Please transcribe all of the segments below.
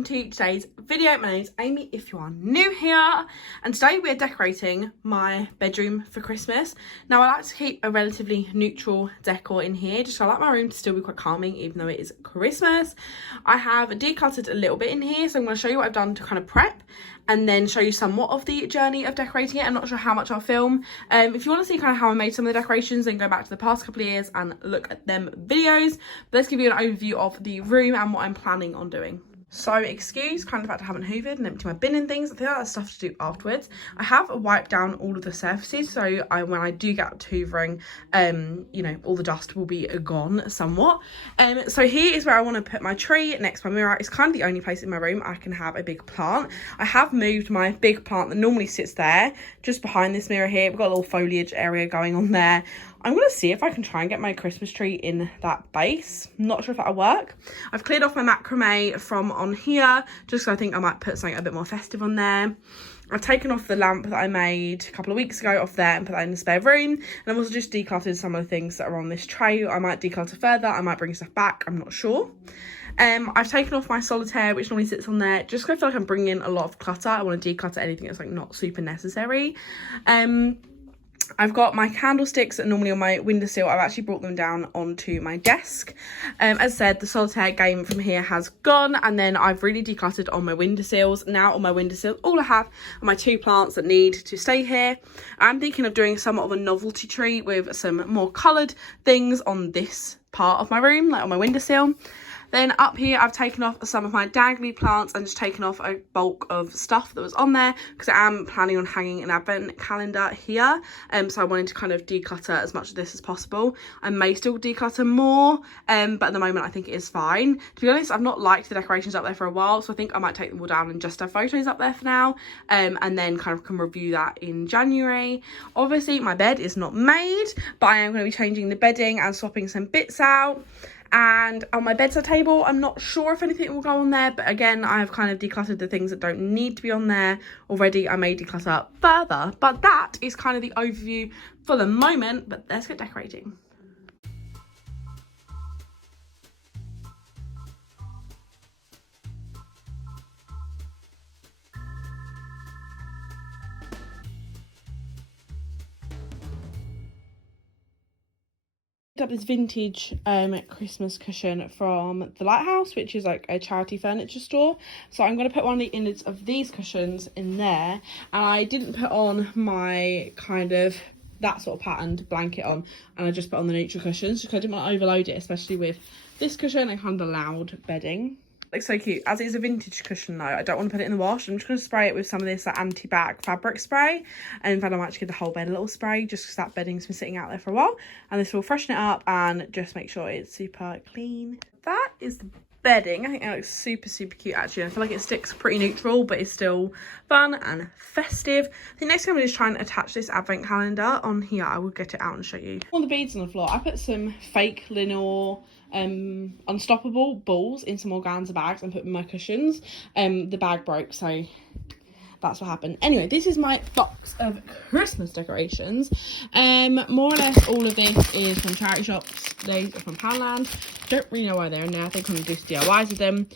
welcome to today's video. My name's Amy if you are new here, and today we're decorating my bedroom for Christmas. Now I like to keep a relatively neutral decor in here, just so I like my room to still be quite calming even though it is Christmas. I have decluttered a little bit in here, so I'm going to show you what I've done to kind of prep and then show you somewhat of the journey of decorating it. I'm not sure how much I'll film. If you want to see kind of how I made some of the decorations, then go back to the past couple of years and look at them videos. But let's give you an overview of the room and what I'm planning on doing. So excuse kind of the fact I haven't hoovered and emptied my bin and things. I think that's stuff to do afterwards. I have wiped down all of the surfaces, so when I do get to hoovering, you know, all the dust will be gone somewhat. So here is where I want to put my tree next to my mirror. It's kind of the only place in my room I can have a big plant. I have moved my big plant that normally sits there just behind this mirror here. We've got a little foliage area going on there. I'm going to see if I can try and get my Christmas tree in that base. I'm not sure if that'll work. I've cleared off my macrame from on here, just because I think I might put something a bit more festive on there. I've taken off the lamp that I made a couple of weeks ago off there and put that in the spare room. And I've also just decluttered some of the things that are on this tray. I might declutter further. I might bring stuff back. I'm not sure. I've taken off my solitaire, which normally sits on there, just because I feel like I'm bringing in a lot of clutter. I want to declutter anything that's like not super necessary. I've got my candlesticks that are normally on my windowsill. I've actually brought them down onto my desk. As I said, the solitaire game from here has gone, and then I've really decluttered on my windowsills. Now on my windowsills, all I have are my two plants that need to stay here. I'm thinking of doing somewhat of a novelty tree with some more coloured things on this part of my room, like on my windowsill. Then up here, I've taken off some of my dangly plants and just taken off a bulk of stuff that was on there because I am planning on hanging an advent calendar here. So I wanted to kind of declutter as much of this as possible. I may still declutter more, but at the moment I think it is fine. To be honest, I've not liked the decorations up there for a while, so I think I might take them all down and just have photos up there for now, and then kind of can review that in January. Obviously, my bed is not made, but I am going to be changing the bedding and swapping some bits out. And on my bedside table, I'm not sure if anything will go on there, but again, I've kind of decluttered the things that don't need to be on there already. I may declutter further, but that is kind of the overview for the moment. But let's get decorating. Up this vintage Christmas cushion from the Lighthouse, which is like a charity furniture store. So I'm going to put one of the innards of these cushions in there, and I didn't put on my kind of that sort of patterned blanket on, and I just put on the neutral cushions because I didn't want to overload it, especially with this cushion and kind of the loud bedding. Looks so cute. As it is a vintage cushion though, I don't want to put it in the wash. I'm just going to spray it with some of this like anti-bac fabric spray, and in fact I might actually give the whole bed a little spray just because that bedding's been sitting out there for a while, and this will freshen it up and just make sure it's super clean. That is the bedding. I think that looks super cute actually. I feel like it sticks pretty neutral but it's still fun and festive. I think next time I'm just trying to attach this advent calendar on here. I will get it out and show you. All the beads on the floor, I put some fake Lenore unstoppable balls in some organza bags and put in my cushions. The bag broke, so that's what happened. Anyway, this is my box of Christmas decorations. More or less all of this is from charity shops. These are from Poundland. Don't really know why they're in there. I think I'm going to do DIYs with them.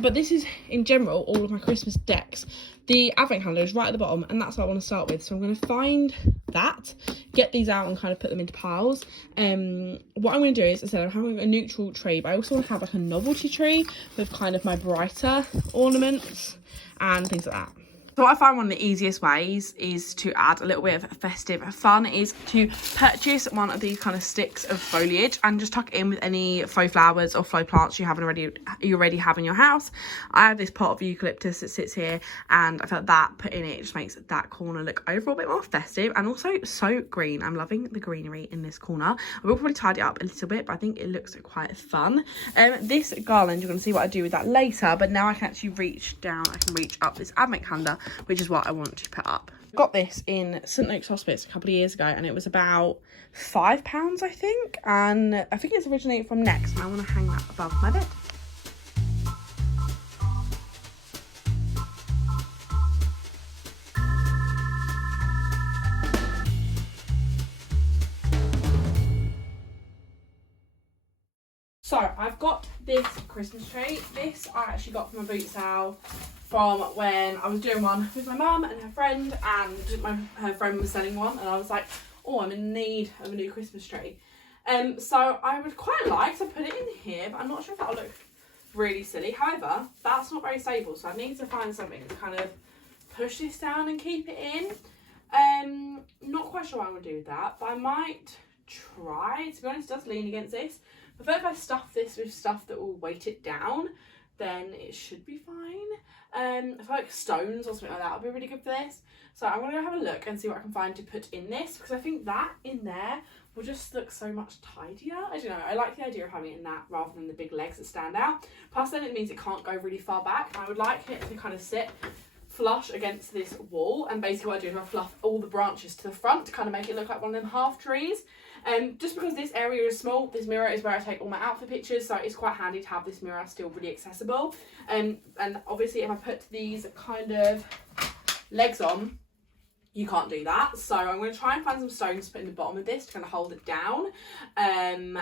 But this is, in general, all of my Christmas decks. The advent calendar is right at the bottom, and that's what I want to start with. So I'm going to find that, get these out and kind of put them into piles. What I'm going to do is, as I said, I'm having a neutral tree, but I also want to have like a novelty tree with kind of my brighter ornaments and things like that. So what I find one of the easiest ways is to add a little bit of festive fun is to purchase one of these kind of sticks of foliage and just tuck it in with any faux flowers or faux plants you already have in your house. I have this pot of eucalyptus that sits here, and I felt that put in it just makes that corner look overall a bit more festive and also so green. I'm loving the greenery in this corner. I will probably tidy it up a little bit, but I think it looks quite fun. This garland, you're going to see what I do with that later, but now I can actually reach down, I can reach up this advent calendar, which is what I want to put up. Got this in St Luke's Hospice a couple of years ago, and it was about £5, I think, and I think it's originated from Next, and I want to hang that above my bed. So I've got this Christmas tree. This I actually got from a boot sale from when I was doing one with my mum and her friend, and her friend was selling one, and I was like, oh, I'm in need of a new Christmas tree. So I would quite like to put it in here, but I'm not sure if that'll look really silly. However, that's not very stable, so I need to find something to kind of push this down and keep it in. Not quite sure what I'm going to do with that, but I might try. To be honest, it does lean against this. But if I stuff this with stuff that will weight it down, then it should be fine. I feel like stones or something like that would be really good for this. So I'm going to go have a look and see what I can find to put in this, because I think that in there will just look so much tidier. I don't know, I like the idea of having it in that rather than the big legs that stand out. Plus then it means it can't go really far back, and I would like it to kind of sit flush against this wall, and basically what I do is I fluff all the branches to the front to kind of make it look like one of them half trees. Just because this area is small, this mirror is where I take all my outfit pictures, so it's quite handy to have this mirror still really accessible. And obviously if I put these kind of legs on, you can't do that. So I'm going to try and find some stones to put in the bottom of this to kind of hold it down, and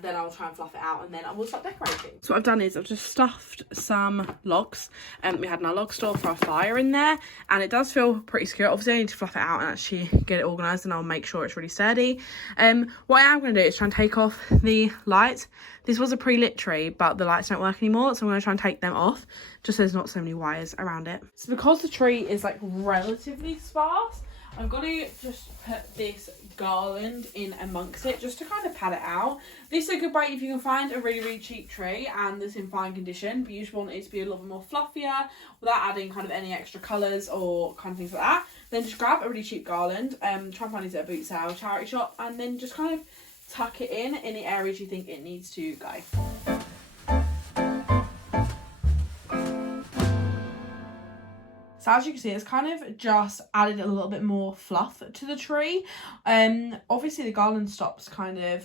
then I'll try and fluff it out, and then I will start decorating. So what I've done is I've just stuffed some logs, and we had in our log store for our fire in there, and it does feel pretty secure. Obviously I need to fluff it out and actually get it organised, and I'll make sure it's really sturdy. What I am going to do is try and take off the lights. This was a pre-lit tree, but the lights don't work anymore, so I'm going to try and take them off, just so there's not so many wires around it. So because the tree is like relatively sparse, I'm going to just put this garland in amongst it, just to kind of pad it out. This is a good way if you can find a really, really cheap tree and that's in fine condition, but you just want it to be a little bit more fluffier without adding kind of any extra colours or kind of things like that. Then just grab a really cheap garland, try and find these at a boot sale, charity shop, and then just kind of tuck it in the areas you think it needs to go. So as you can see, it's kind of just added a little bit more fluff to the tree. Obviously the garland stops kind of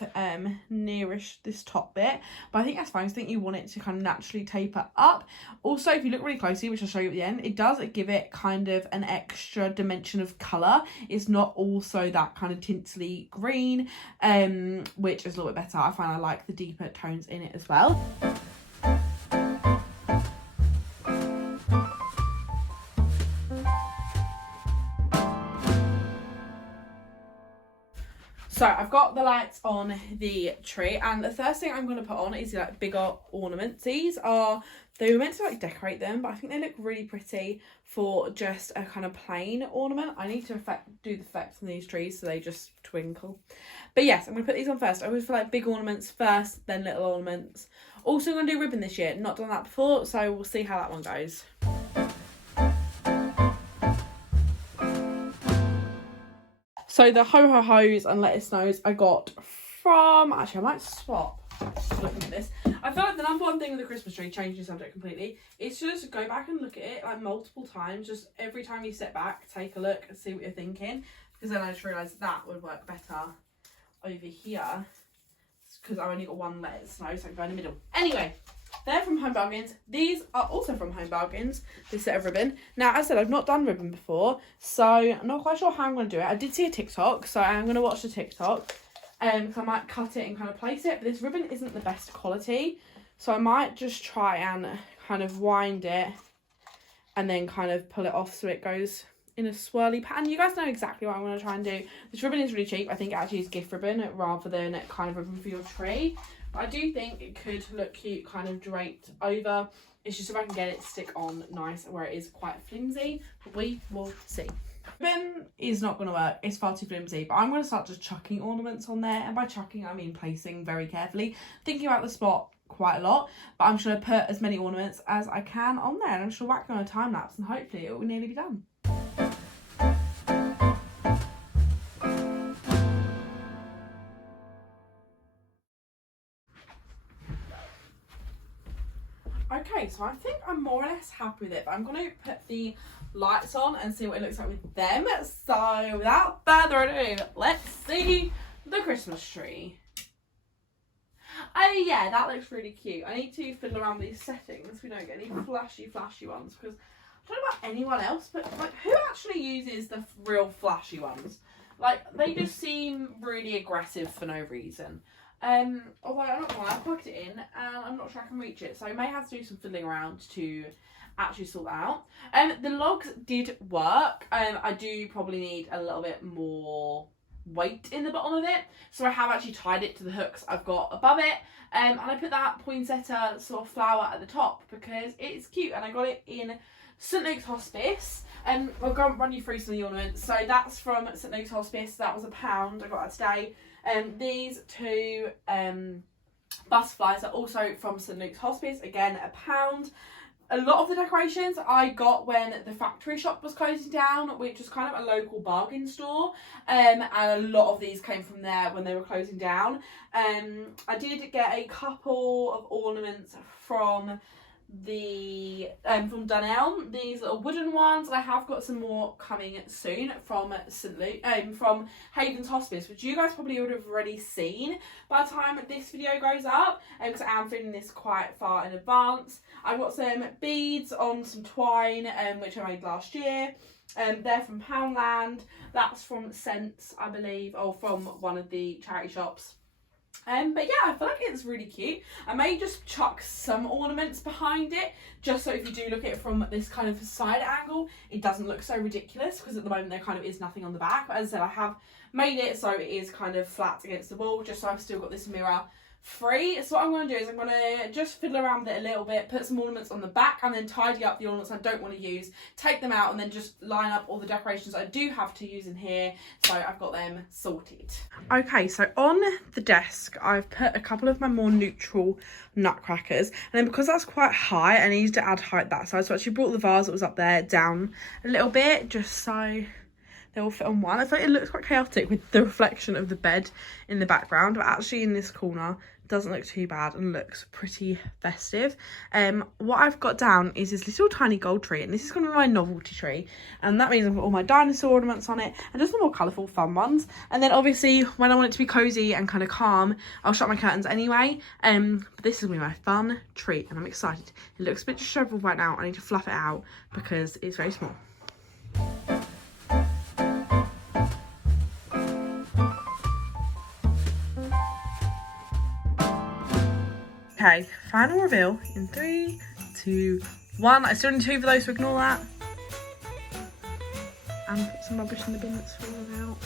nearish this top bit, but I think that's fine. I think you want it to kind of naturally taper up. Also, if you look really closely, which I'll show you at the end, it does give it kind of an extra dimension of colour. It's not also that kind of tinsley green, which is a little bit better. I find I like the deeper tones in it as well. So I've got the lights on the tree, and the first thing I'm going to put on is like bigger ornaments. They were meant to like decorate them, but I think they look really pretty for just a kind of plain ornament. I need to do the effects on these trees so they just twinkle. But yes, I'm going to put these on first. I always feel like big ornaments first, then little ornaments. Also going to do ribbon this year, not done that before, so we'll see how that one goes. So the ho-ho-hos and let it snows I got from, actually I might swap looking at this. I feel like the number one thing with the Christmas tree, changing the subject completely, is to just go back and look at it like multiple times. Just every time you step back, take a look and see what you're thinking. Because then I just realised that would work better over here. Because I only got one let it snow, so I can go in the middle. Anyway, they're from Home Bargains. These are also from Home Bargains, this set of ribbon. Now, as I said, I've not done ribbon before, so I'm not quite sure how I'm going to do it. I did see a TikTok, so I'm going to watch the TikTok. Because I might cut it and kind of place it. But this ribbon isn't the best quality, so I might just try and kind of wind it and then kind of pull it off so it goes in a swirly pattern. You guys know exactly what I'm going to try and do. This ribbon is really cheap. I think it actually is gift ribbon rather than kind of ribbon for your tree. But I do think it could look cute kind of draped over. It's just if I can get it to stick on nice where it is quite flimsy. But we will see. Ribbon is not going to work. It's far too flimsy. But I'm going to start just chucking ornaments on there. And by chucking, I mean placing very carefully. Thinking about the spot quite a lot. But I'm just going to put as many ornaments as I can on there. And I'm just going to whack them on a time lapse. And hopefully it will nearly be done. Okay, so I think I'm more or less happy with it, but I'm going to put the lights on and see what it looks like with them. So without further ado, let's see the Christmas tree. Oh yeah, that looks really cute. I need to fiddle around with these settings so we don't get any flashy ones, because I don't know about anyone else, but like who actually uses the real flashy ones? Like they just seem really aggressive for no reason. Although I'm not gonna lie, I plugged it in and I'm not sure I can reach it, so I may have to do some fiddling around to actually sort that out. The logs did work. I do probably need a little bit more weight in the bottom of it, so I have actually tied it to the hooks I've got above it, and I put that poinsettia sort of flower at the top because it's cute, and I got it in St Luke's Hospice. I'll go and run you through some of the ornaments. So that's from St Luke's Hospice. That was £1. I got that today. These two butterflies are also from St Luke's Hospice. Again, £1. A lot of the decorations I got when the factory shop was closing down, which was kind of a local bargain store, and a lot of these came from there when they were closing down. I did get a couple of ornaments from from Dunelm, these little wooden ones, and I have got some more coming soon from from Haven's Hospice, which you guys probably would have already seen by the time this video goes up, because I am filming this quite far in advance. I've got some beads on some twine, which I made last year. They're from Poundland. That's from Sense, I believe, or from one of the charity shops. But yeah, I feel like it's really cute. I may just chuck some ornaments behind it, just so if you do look at it from this kind of side angle, it doesn't look so ridiculous, because at the moment there kind of is nothing on the back. But as I said, I have made it so it is kind of flat against the wall, just so I've still got this mirror free. So what I'm going to do is I'm going to just fiddle around with it a little bit, put some ornaments on the back, and then tidy up the ornaments I don't want to use, take them out, and then just line up all the decorations I do have to use in here, so I've got them sorted. Okay, so on the desk I've put a couple of my more neutral nutcrackers, and then because that's quite high I needed to add height that side, so I actually brought the vase that was up there down a little bit, just so they all fit on one. I thought it looks quite chaotic with the reflection of the bed in the background, but actually in this corner doesn't look too bad and looks pretty festive. What I've got down is this little tiny gold tree, and this is going to be my novelty tree, and that means I've got all my dinosaur ornaments on it and just the more colourful fun ones. And then obviously when I want it to be cosy and kind of calm, I'll shut my curtains anyway. But this is going to be my fun tree and I'm excited. It looks a bit disheveled right now. I need to fluff it out because it's very small. Okay, final reveal in 3, 2, 1. I still need to hoover those, so ignore that. And put some rubbish in the bin that's falling out.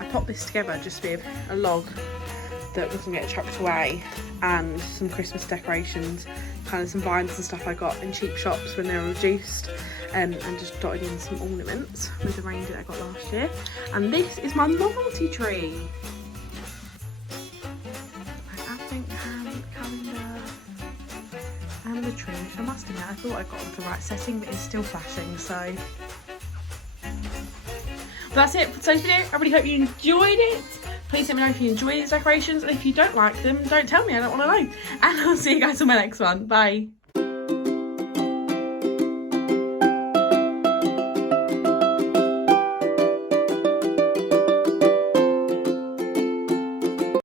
I popped this together just with a log that doesn't get chucked away and some Christmas decorations, kind of some vines and stuff I got in cheap shops when they were reduced, and just dotted in some ornaments with the reindeer I got last year. And this is my novelty tree. My advent calendar and the tree, which I must admit I thought I got the right setting, but it's still flashing, so. But that's it for today's video. I really hope you enjoyed it. Please let me know if you enjoy these decorations, and if you don't like them, don't tell me, I don't want to know. And I'll see you guys on my next one. Bye.